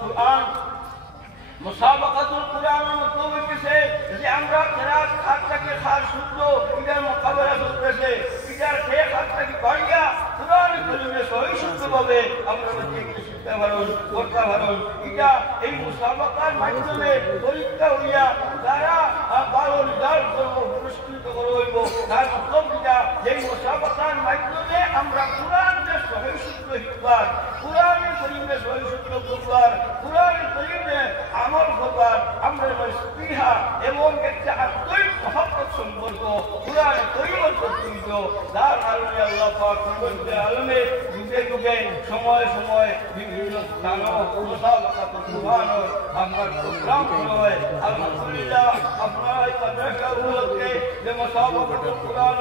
কুরআন মুসাবাকাতুল কুরআন মতলব হচ্ছে যে আমরা কেরাত খাতটাকে খাস শুদ্ধ এটার মোকাবেলা করতেছে এটার সেই খাতটাকে পাইয়া কুরআন কারীমে সহি শুদ্ধভাবে আমরা শিখতে পারুন করতে পারুন এটা এই মুসাবাকার মাধ্যমে পরীক্ষা হইয়া যারা ভালো রেজাল্ট করবো পুরস্কৃত হইব তার মতলব এটা এই মুসাবাকার মাধ্যমে আমরা কুরআনের সহি শুদ্ধ শিখবার কুরআন কারীমে সহি শুদ্ধ করবার কুরআন কারীমে আমল করবার আমরা স্পৃহা এবং একটা আন্তরিক মহব্বত সম্পর্ক কুরআন কারীমের প্রতি যার কারণে আল্লাহ পাক রব্বুল আলামিন যুগে যুগে সময় সময় বিভিন্ন স্থানও মুসাবাকাতুল কুরআন আমার প্রোগ্রাম হয় আলহামদুলিল্লাহ আপনারা এই মাদ্রাসাগুলোতে যে মুসাবাকাতুল কুরআন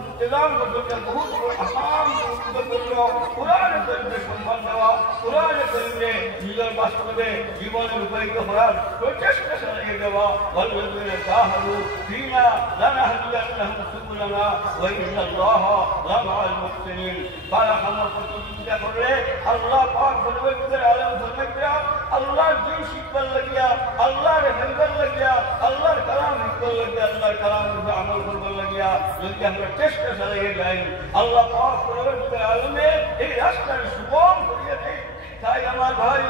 ইন্তজাম করতে বহুত আসাম গুরুত্বপূর্ণ কুরআন কারীমের সম্মান দেওয়া কুরআন কারীমে নিজের বাস্তবে জীবনে রূপায়িত করার প্রচেষ্টা চালিয়ে দেওয়া والذين جاهدوا فينا لنهدينهم سبلنا وإن الله لمع المحسنين বালা আমার প্রতিযোগিতা করলে আল্লাহ পাক পরিবর্তনের আলম ফরমাইয়া আল্লাহর দিন শিখবার লাগিয়া আল্লাহর হেলবার লাগিয়া আল্লাহর কালাম শিখবার লাগিয়া আল্লাহর কালাম আমল করবার লাগিয়া যদি আমরা চেষ্টা চালিয়ে যাই আল্লাহ পাক পরিবর্তনের আলমে এই রাস্তার সুগম করিয়ে দেয় তাই আমার ভাই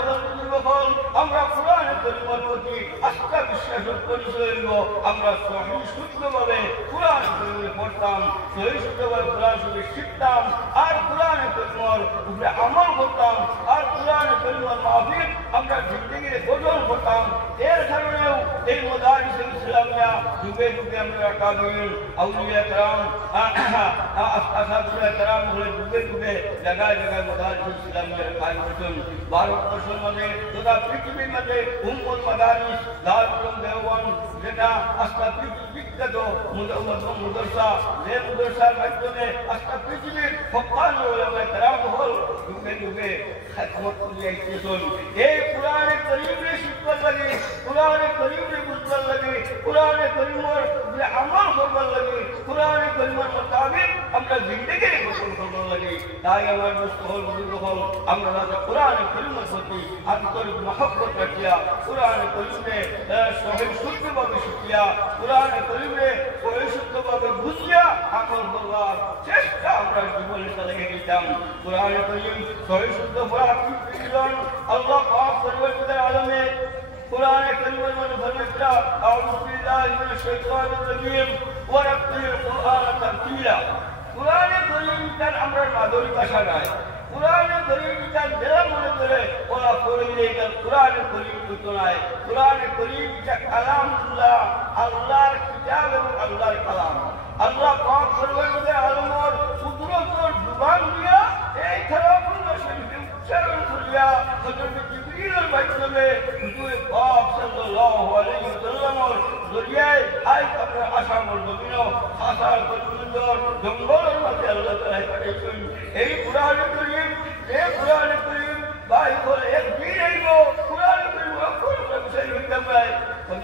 বল আমরা কুরআন কারীমের প্রতি আস্থা বিশ্বাস করিব আমরা সহি শুদ্ধভাবে কুরআন কারীম পড়তাম সহি শুদ্ধভাবে কুরআন শরীফ শিখতাম আর কুরআন কারীমের উপরে আমল করতাম আর কুরআন কারীমের মাহফিল আমরা জিন্দেগিতে গঠন করতাম এর কারণেও এই মাদারিস ইসলামিয়া যুগে যুগে আমরা কাবিল আউলিয়া کرام আসাদুল্লাহ کرام বলে যুগে যুগে জায়গায় জায়গায় মাদারিস ইসলামিয়া কায়েম করেছেন ভারতবর্ষের মধ্যে তথা পৃথিবীর মধ্যে উম্মুল মাদারিস দারুল দেওবন্দ যেটা আজকে পৃথিবীর বিখ্যাত মাদ্রাসা যে মাদ্রাসার মাধ্যমে আজকে পৃথিবীর ফকান উলামা کرام হল যুগে যুগে খিদমত করে আসছেন এই কুরআন কারীমে শিখবার লাগে কুরআন কারীমে বুঝবার লাগে কুরআন কারীমের যে আমল করবার লাগে কুরআন কারীমের মোতাবেক আমরা জিন্দেগি গঠন করবার লাগে তাই আমার মুস্তফা বুজুর্গ হল আমরা কুরআন কারীমের প্রতি আন্তরিক মহব্বত রাখিয়া কুরআন কারীমে সহি শুদ্ধভাবে শিখিয়া কুরআন কারীমে সহি শুদ্ধভাবে বুঝিয়া আমল করবার চেষ্টা আমরা জীবনে চালিয়ে গেলাম কুরআন কারীম সহি শুদ্ধ পড়া প্রয়োজন আল্লাহ পাক পরিবর্তনের আলমে কুরআন কারীমের মধ্যে ফরমাইয়া আউযু বিল্লাহি মিনাশ শাইতানির রাজীম ওয়া রাত্তিল কুরআন তারতিলা কুরআন কারীম তার আমরা মাদুরী ভাষা নাই কুরআন কারীম তার যারা মনে করে ওরা পড়লে এটা কুরআন কারীম তো নয় কুরআন কারীম তা কালামুল্লাহ আল্লাহর কিতাব এবং আল্লাহর কালাম আল্লাহ পাক পরিবর্তনের আলমের কুদরতের জবান দিয়া এই কালামুল্লাহ শরীফে উচ্চারণ করিয়া হযরত জিবরিলের মাধ্যমে হুজুর পাক সাল্লাল্লাহু আলাইহি ওয়াসাল্লামের জরিয়ায় আই আপনার আসামর জমিন খাসার পর্যন্ত জঙ্গলের মধ্যে আল্লাহ তাআলা পাঠিয়েছেন এই কুরআন কারীম ভাই বলে একদিন আইব কুরআন কারীম অক্ষর বিষয় হইতে পারে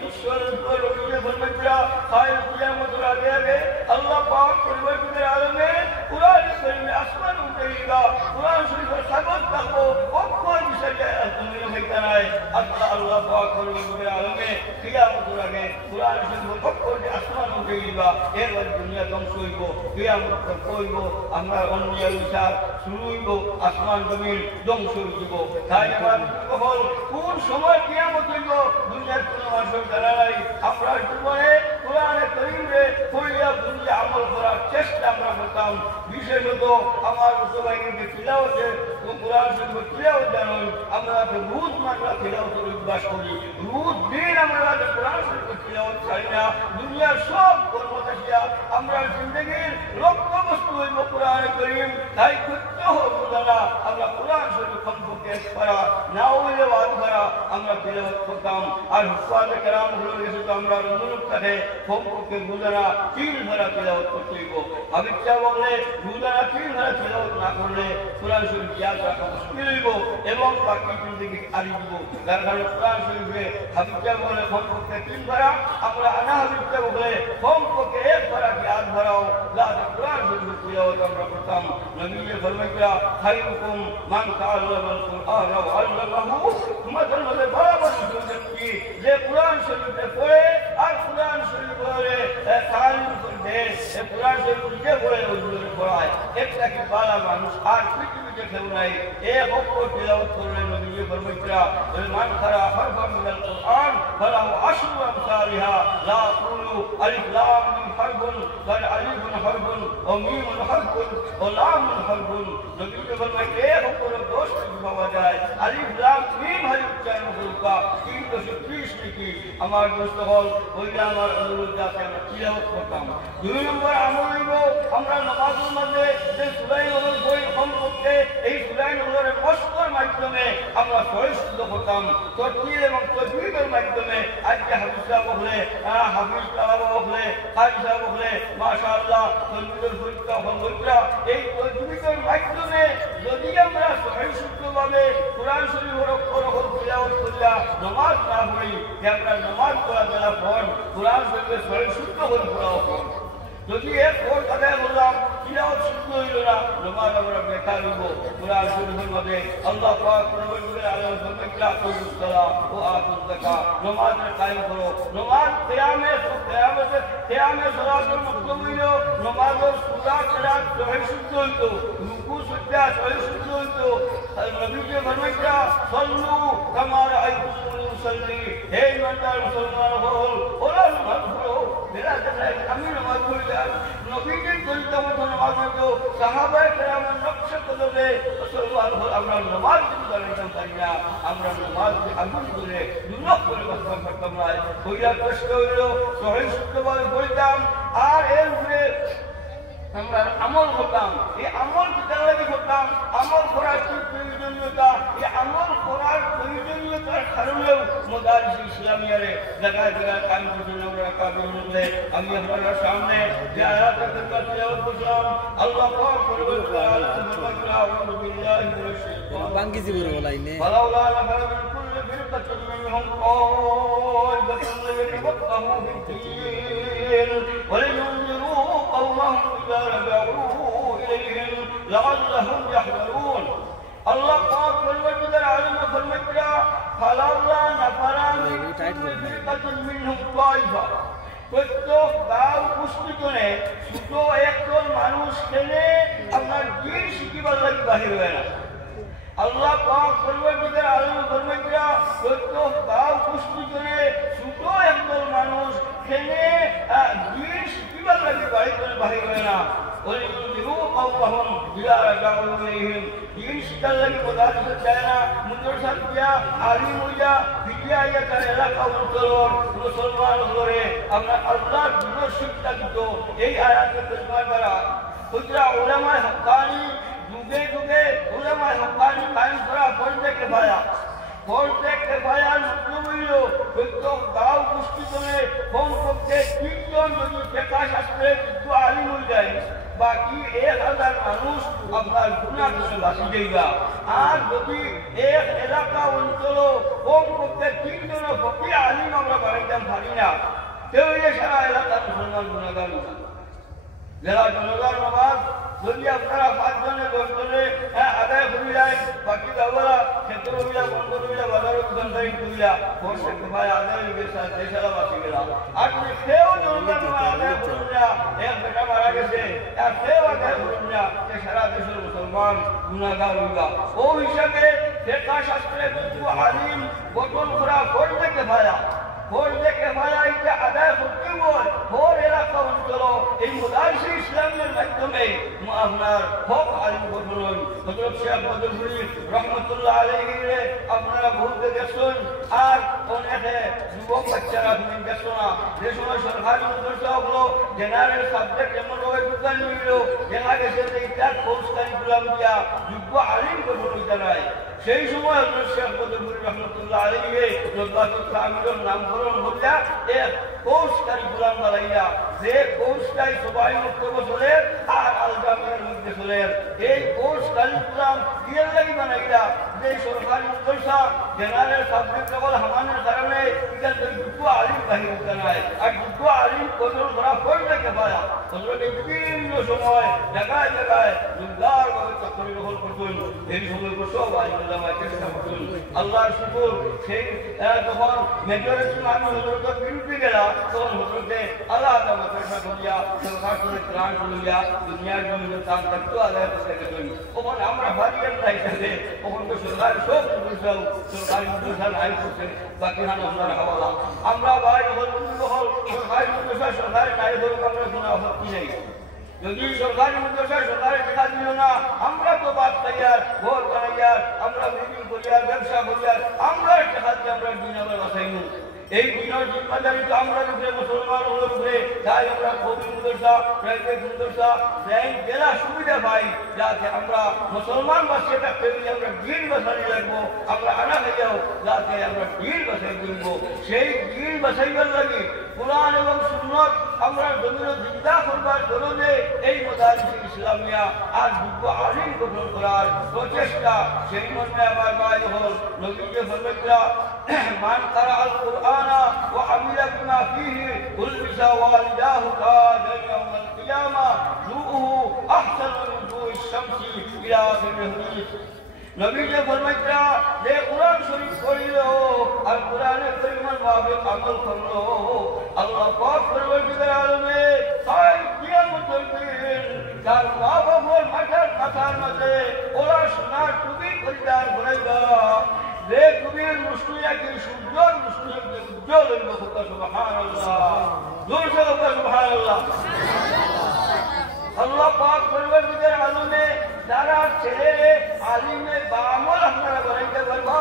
ঈশ্বরের রবিকে ফরমাইয়া খায় কিয়ামতের আগে আগে আল্লাহ পাক পরিবর্তনের আলমে কুরআন কারীমে আসমান উঠাইবা কুরআন শরীফের কাগজ থাকবো অক্ষর বিষয়টা তুমি হইতে নাই আল্লাহ পাক পরিবর্তনের আলমে কিয়ামতের আগে কুরআন শরীফের অক্ষরটি আসমান উঠাইবা এরপর দুনিয়া ধ্বংস হইব কিয়ামত হইব আমরা অন্য বিচার শুরু হইব আসমান জমিন ধ্বংস হইব তাই আমার কখন কোন সময় কিয়ামত হইব দুনিয়ার কোনো মানুষ জানা নাই আমরা জীবনে কুরআন কারীমে পড়িয়া বুঝিয়া আমল করার চেষ্টা আমরা করতাম বিশেষত আমার মুসলমানকে তিলাওয়াতে কুরআন শরীফ তিলাওয়াত জানুন আমরা রোজ মাত্রা তিলাওয়াতের অভ্যাস করি রোজ দিন আমরা কুরআন শরীফ তিলাওয়াত করি না দুনিয়ার সব কর্ম থাকিয়া আমরা জিন্দেগির লক্ষ্য বস্তু হইব কুরআন কারীম তাই করতে হবে যারা আমরা কুরআন শরীফ সম্পর্কে পড়া না হইলে বাদ করা আমরা তিলাওয়াত করতাম আর হুফাজে কেরাম গুলো এসে তো আমরা অনুরোধ থাকে সম্পর্কে বুঝানা 3 ধারা তিলাওয়াত করতে হইব আবিচ্ছা বললে বুঝানা 3 ধারা তিলাওয়াত না করলে কুরআন শরীফ ইয়াদ রাখা মুশকিল হইব এবং বাকি জিন্দেগি হারিয়ে দিব যার কারণে কুরআন শরীফে আবিচ্ছা বলে সম্পর্কে 3 ধারা আমরা আনা আবিচ্ছা বলে সম্পর্কে 1 ধারা ইয়াদ ধরাও যাতে কুরআন শরীফ তিলাওয়াত আমরা করতাম নবী ফরমাইয়া খায়রুকুম মান তাআল্লামাল কুরআন وعلمه তোমাদের মধ্যে বরাবর কি যে কোরআন শরীফে পড়ে আর কোরআন শরীফ পড়ে তালিম করবে কোরআন শরীফ যে পড়ে ওগুলো পড়ায় একটা কি পালা মানুষ আর পৃথিবীতে কেউ নাই এক অক্ষর তিলাওয়াত করলে নবী ফরমাইরা মান কারা হারফান মিনাল কুরআন ফালাহু আশরু আমসালিহা লা তাকুলু আলিফ লাম মিম হারফুন বাল আলিফুন হারফুন ও মিমুন হারফুন ও লামুন হারফুন নবী ফরমাইরা এক অক্ষর 10 পাওয়া যায় আলিফ লাম মিম হারফ উচ্চারণ করবা 330 লিখি আমার দোস্ত হল ওইটা আমার অনুরোধ আছে আমরা তিলাওয়াত করতাম দুই নম্বর আমল হইব আমরা নামাজের মধ্যে যে সূরা নূর বই কম করতে এই সূরা নূরের মশকের মাধ্যমে আমরা সহিষ্ণু করতাম তদবির এবং তদবিরের মাধ্যমে আজকে হাফিজ সাহেব হলে হাফিজ সাহেব হলে কাজী সাহেব হলে মাশাআল্লাহ তদবিরের পরীক্ষা হলরা এই তদবিরের মাধ্যমে যদি আমরা সহিষ্ণুভাবে কোরআন শরীফের অক্ষর তিলাওয়াত করিয়া নামাজ না পড়ি যে আমরা নামাজ পড়া গেলা পর কোরআন শরীফের সহিষ্ণু করে পড়া হোক যদি এক ফোর আদায় করলাম তিলাওয়াত শুদ্ধ হইল না নামাজ আমরা বেকার হইব কোরআন শরীফের মধ্যে আল্লাহ পাক পরবর্তীকালে আল্লাহ ফরমাইলা আকিমুস সালাত ওয়া আতুজ যাকাত নামাজের কায়েম করো নামাজ কিয়ামে সালাতের মতলব হইল নামাজের সূরা কিরাত সহি শুদ্ধ হইতো রুকু সুজদা সহি শুদ্ধ হইতো নবী যে ফরমাইলা সাল্লু কামা রাআইতুমুনি উসাল্লি হে ইমানদার মুসলমান হল ওরা নামাজ পড়ো মেরা জানাই আমি নামাজ পড়ি নবীজির তরিকা মতো নামাজ পড়তো সাহাবায়ে কেরামের নকশা কদমে মুসলমান হল আমরা নামাজ পড়তে পারি না আমরা নামাজ আমল করে দুনক করে বসবাস করতাম না কইরা কষ্ট হইল সহি শুদ্ধভাবে পড়তাম আর এর উপরে আমরা আমল করতাম এই আমল কিতাব লাগি করতাম আমল করার কি প্রয়োজনীয়তা এই আমল করার প্রয়োজনীয়তার কারণেও মাদারিস ইসলামিয়ারে জায়গায় জায়গায় কাম করতে আমরা কাবিল হলে আমি আপনাদের সামনে যে আয়াতের তিলাওয়াত করলাম আল্লাহ পাক পরবর্তীকালে আউযু বিল্লাহি মিনাশ শাইতানির বাঙ্গিজি বড় লাইনে ফালাউলা নাফারা মিন কুল্লি ফিরকাতিন মিনহুম তাইবাতুন লিয়াতাফাক্কাহু ফিদ-দীন ওয়া লিয়ুনযিরু قومهم إذا رجعوا إليهم لعلهم يحذرون الله পাক পরবর্তীকালে আলেমে ফরমাইরা ফালাউলা নাফারা মিন কুল্লি ফিরকাতিন মিনহুম তাইবা প্রত্যেক গাঁও পুষ্টিকনে ছোট একদল মানুষ খেলে আপনার দিন শিখিবার লাগি বাহির হয় না আল্লাহ পাক পরবর্তীকালে আলেমে ফরমাইরা প্রত্যেক গাঁও পুষ্টিকনে ছোট একদল মানুষ খেলে দিন শিখিবার লাগি বাহির হয় না وَلِيُنذِرُوا قَوْمَهُمْ إِذَا رَجَعُوا إِلَيْهِمْ দিন শিক্ষার লাগি পদার্থ চায় না মুদ্রাসার দিয়া আলিম হইয়া ফিরিয়া ইয়া তার এলাকা অঞ্চলর মুসলমান হলে আমরা আল্লাহর দিন শিক্ষা দিত এই আয়াতের তর্জমা দ্বারা হুজরা উলামায়ে হক্কানি যুগে যুগে উলামায়ে হক্কানি কায়েম করা ফরজে কিফায়া মতলব হইল প্রত্যেক গাঁও পুষ্টিকনে কমপক্ষে 3 জন যদি টেকা শাস্ত্রে কিছু আলিম হয়ে যায় বাকি 1000 মানুষ আপনার গুনাহ থেকে বাঁচি যাইবা আর যদি এক এলাকা অঞ্চল কমপক্ষে 3 জন ফকিহ আলিম আমরা বানাইতে পারি না তাহলে সারা এলাকার মুসলমান গুনাহগার যারা জনগণ নামাজ যদি আপনারা 5 জনে 10 জনে আদায় করে যায় বাকি দাওয়ালা ক্ষেত্র হইলা বন্ধ হইলা বাজারের দোকানদারি কইলা বর্ষে ভাই আদায় হয়ে গেছে দেশালা বাকি গেল আর যদি কেউ জনগণ আদায় করে না এক বেটা মারা গেছে আর কেউ আদায় করে না যে সারা দেশের মুসলমান গুনাহগার হইবা ও হিসাবে ফিকহ শাস্ত্রে কিছু আলিম গঠন করা ফরজে কিফায়া এটা আদায় করতে হয় ভোর এলাকা অঞ্চল এই মাদারিস ইসলামের মাধ্যমে আপনার হক আলিম গঠন হযরত শেখ বদরপুরি রহমাতুল্লাহ আলাইহি আপনারা বহুতে দেখছেন আর অনেকে যুবক বাচ্চারা তুমি দেখছো না যে সময় সরকারি মাদ্রাসা হলো জেনারেল সাবজেক্ট এমন ভাবে ঢুকান নিল দেখা গেছে যে এটা কোর্স কারিকুলাম দিয়া যোগ্য আলিম গঠন হইতে নাই সেই সময় হযরত শেখ বদরপুরি রহমাতুল্লাহ আলাইহি রহমাতুল কামিলের নামকরণ হইয়া এক কোর্স কারিকুলাম বানাইয়া যে কোর্সটাই সবাই মুক্তব চলে আর আলজামের মধ্যে চলে এই কোর্স কারিকুলাম কি লাগি বানাইয়া যে সরকারি মাদ্রাসা জেনারেল সাবজেক্ট কেবল হামানের কারণে এটা যোগ্য আলিম বাহির হতে নাই আর যোগ্য আলিম গঠন করা ফরজে কিফায়া হযরত বিভিন্ন সময় জায়গায় জায়গায় জোরদারভাবে চক্করে দখল করতেন। এই সময় সব আলিমুল্লামা চেষ্টা করতেন। আল্লাহর শুকর, সেই যখন মেজরিটি মানুষ হজরতের বিরুদ্ধে গেলা তখন হজরতে আলাদা মাদ্রাসা করিয়া সরকার করে ত্রাণ করিয়া দুনিয়ার জমিনে তার দায়িত্ব আদায় করতে গেছেন। তখন আমরা ভারিয়ার না হিসাবে তখন তো সরকার সব মাদ্রাসাও সরকারি মাদ্রাসা নাই করছে, বাকি হান আপনার হাওয়ালা। আমরা ভাই হল সরকারি মাদ্রাসা সরকারি নাই হোক, আমরা কোনো আপত্তি নেই। যদি সরকারি মাদ্রাসা সরকারি টাকা দিল না, আমরা তো বাদ তৈয়ার, ঘর বানাইয়ার, আমরা মিটিং করিয়ার, ব্যবসা করিয়ার, আমরা টাকা দিয়ে আমরা দিন আমরা বাসাইব। এই দিনের জিম্মাদারি তো আমরা উপরে, মুসলমান উপরে, তাই আমরা কবি মাদ্রাসা, প্রাইভেট মাদ্রাসা, ব্যাংক জেলা সুবিধা পাই, যাতে আমরা মুসলমান বাসী একটা ফ্যামিলি আমরা দিন বাসাই লাগবো, আমরা আনা খাইয়াও যাতে আমরা দিন বাসাই দিব। সেই দিন বাসাইবার লাগে কোরআন এবং সুন্নাত আমরা জমিনে জিন্দা করবার জন্য এই মাদারিস ইসলামিয়া আর যোগ্য আলিম গঠন করার প্রচেষ্টা। সেই মর্মে আমার ভাই হল নবীকে ফরমাইয়া মান কারা আল কুরআনা ওয়া আমিলা বিমা ফীহি উলবিসা ওয়ালিদাহু কাদা ইয়াউমাল কিয়ামা নূরুহু আহসানু মিন নূরিশ শামসি ইলা আখিরিল হাদিস। নবীকে ফরমাইয়া যে কুরআন শরীফ পড়িল আর কুরআনের পরিমাণ মুতাবিক আমল করল, আল্লাহ পাক পরবর্তীকার আলমে তাই কিয়ামতের দিন তার মা বাবার মাথার মাঝে ওরা সোনার টুপি পরিধান করাইবা। যে টুপির মুসলিয়া কি সূর্যের মুসলিয়া উজ্জ্বল হইব। সুবহানাল্লাহ, জোর সে সুবহানাল্লাহ। আল্লাহ পাক পরবর্তীকার আলমে যারা ছেলে আলিমে বা আমল আপনারা বানাইতে পারবা,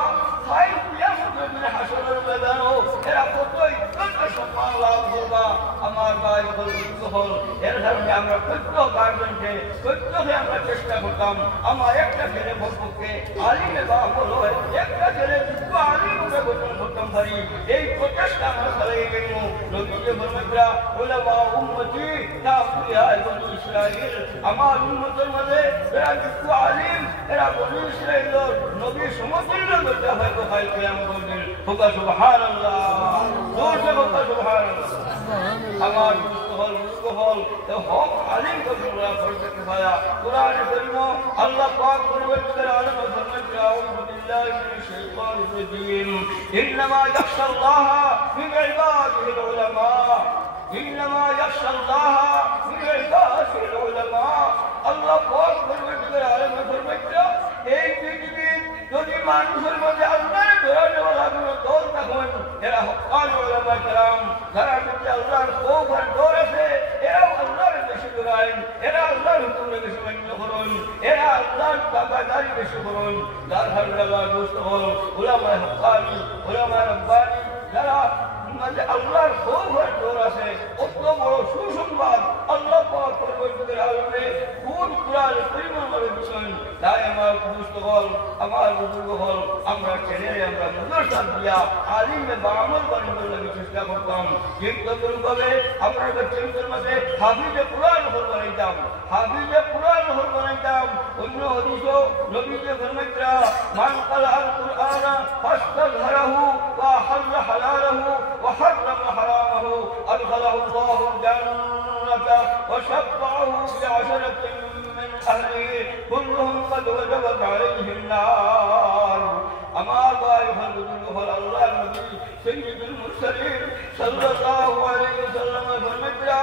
তাই কিয়ামতের দিনে হাসরের ময়দানে এরা কত ইজ্জত আর সম্মান লাভ করবা। আমার ভাই হল এর কারণে আমরা প্রত্যেক গার্জেনকে প্রত্যেকে আমরা চেষ্টা করতাম আমার একটা ছেলে পক্ষে আলিমে বা আমল হয়, একটা ছেলে যোগ্য আলিম আমরা গঠন করতাম পারি। এই প্রচেষ্টা আমরা চালিয়ে গেল। নবীকে ফরমাইয়া উলামা উম্মতি তাফরিয়া বনি ইসরাইল, আমার উম্মতের মধ্যে এরা যোগ্য আলিম, এরা বনি ইসরাইলের নবীর সমতুল্য করতে হয় তো ভাই কিয়ামতের দিন। সুবহানাল্লাহ, জোর সে সুবহানাল্লাহ। আমার হল হক আলিম গঠন করা ফরজে ভায়া। কুরআনে কারীম আল্লাহ পাক পরবর্তীকার আলমে ফরমাইয়া আউযু বিল্লাহি মিনাশ শাইতানির রাজীম ইন্নামা ইয়াখশাল্লাহা মিন ইবাদিহিল উলামা, ইন্নামা ইয়াখশাল্লাহা মিন ইবাদিহিল উলামা। আল্লাহ পাক পরবর্তীকার আলমে ফরমাইয়া এই পৃথিবীর যদি মানুষের মধ্যে আল্লাহর ধরে ওয়ালা কোনো দল থাকেন, এরা হক্কানি উলামা কেরাম, যারা যদি আল্লাহর খৌফ আর ডর আছে, এরাও আল্লাহর বেশি দৌড়ায়, এরা আল্লাহর হুকুমে বেশি মান্য করেন, এরা আল্লাহর তাবাদারি বেশি করেন। যার হাল্লাহ দোস্ত হল উলামা হক্কানি, উলামা রব্বানি, যারা মানে আল্লাহর খৌফ আর ডর আছে, অত বড় সুসংবাদ আল্লাহ পাক পরবর্তীকার আলমে কোন কুরআনে কারীমের মধ্যে দিয়েছেন। তাই আমার দোস্ত হল, আমার বুজুর্গ হল, আমরা ছেলে আমরা মাদ্রাসা দিয়া আলিমে বা আমল বানানোর লাগে চেষ্টা করতাম। কিন্তু কোনভাবে আমরা বাচ্চাদের মধ্যে হাফিজে কুরআন হল বানাইতাম, হাফিজে কুরআন হল বানাইতাম। অন্য হাদিসও নবীকে ফরমাইয়া মান ক্বারা আল কুরআনা ফাস্তাযহারাহু ওয়া হাল্লা হালালাহু ওয়া হারামা হারামাহু আদখালাহু আল্লাহুল জান্নাতা ওয়া শাফাআহু বি'আশরাতিন মিন আহলিহি কুল্লুহুম ক্বাদ ওয়াজাবাত আলাইহিন নার। আমার ভাই হল আল্লাহর নবী সাইয়্যিদুল মুরসালিন সাল্লাল্লাহু আলাইহি ওয়াসাল্লাম ফরমাইয়া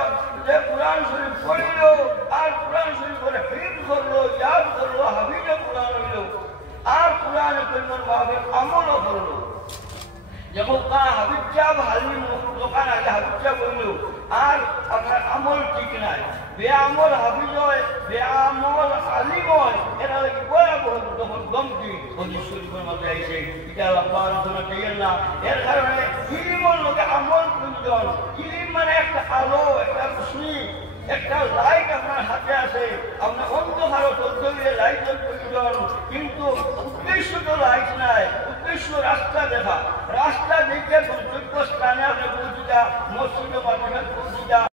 যে কুরআন শরীফ পড়িল আর কুরআন শরীফের হিফজ করলো, ইয়াদ করলো, হাফিজে কুরআন হইল আর কুরআনে কারীমের মুতাবিক আমলও করলো। যখন হাবিব সাহেব হালিম দোকান আগে হাবিব সাহেব হইল আর আপনার আমল ঠিক নাই, বেআমল হাফিজ হয়, বেআমল আলিম হয়, এরা লাগে বয়াবহ তখন গমতি হদিস শরীফের মধ্যে আইছে। এটা আল্লাহ আলোচনা করেন না। এর কারণে ইলিমের লোকে আমল প্রয়োজন। ইলিম মানে একটা আলো, একটা রশ্মি, একটা লাইট আপনার হাতে আছে, আপনার অন্ধকারও চলতে গেলে লাইটের প্রয়োজন। কিন্তু উদ্দেশ্য তো লাইট নাই, উদ্দেশ্য রাস্তা দেখা, রাস্তা দেখে গন্তব্য স্থানে আপনি পৌঁছে যা, মসজিদে মাদ্রাসায় পৌঁছে যা।